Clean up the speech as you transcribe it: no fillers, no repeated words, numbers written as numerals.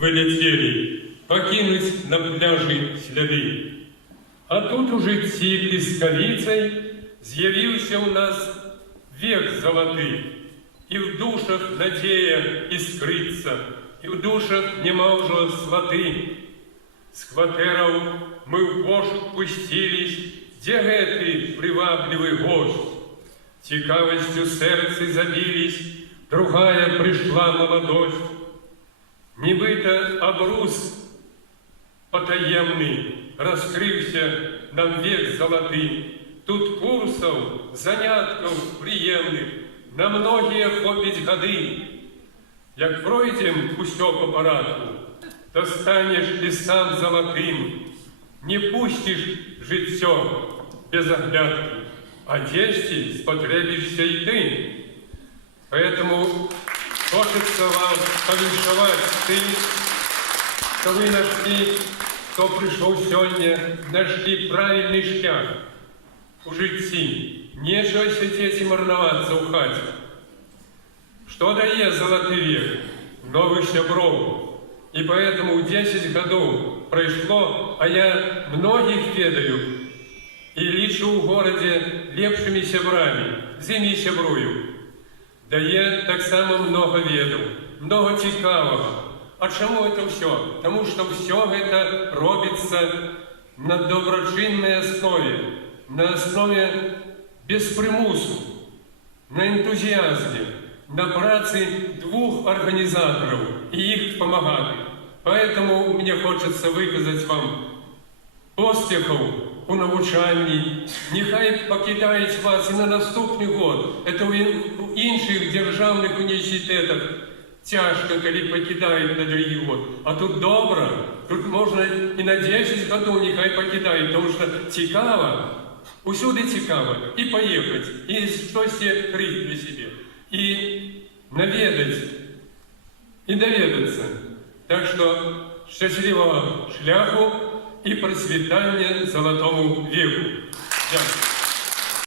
вылетели, покинуть на пляжы сляды. А тут уже ці бліскавіцай з'явіўся ў нас век залаты. І в душах надея іскрыцца, і в душах нема ўжо сваты. З кватэраў мы ў пошук пусцілись, дзе гэты прываблівы госць. Цікавасцю сэрцы забілись, другая пришла молодость. Нібыта абрус потаемный раскрыўся нам век залаты. Тут курсаў, заняткаў прыемных на многія хопіць гады. Як пройдзем усё па парадку, то станеш і сам залатым. Не пусціш жыццё без аглядкі, а дзесьці спатрэбішся і ты. Поэтому хочется вам павіншаваць тым, што вы нашли, хто прыйшоў сёння, нашли правільны шлях у жыцці. Нечего сидеть и марноваться у хаті. Что дае золоты век? Новых сябров. И поэтому 10 годов прошло, а я многих ведаю и лічу в городе лепшими сябрами, з імі сябрую. Дае так само много ведаў, много цікавого. А чему это все? Потому что все это робится на доброчинной основе, на основе без примусу, на энтузиазме, на праці двух организаторов и их помогать. Поэтому мне хочется выказать вам поспехов у навучанні. Нехай покидають вас і на наступний год. Это у інших державних університетах тяжко, коли покидають на другий год. А тут добре, тут можна і на 10 годів нехай покидають, тому що цікаво. Усюди цікаво і поїхати, і щось відкрити для себе, і навідати, і довідатися. Так що щасливого шляху і процвітання золотому віку. Дякую.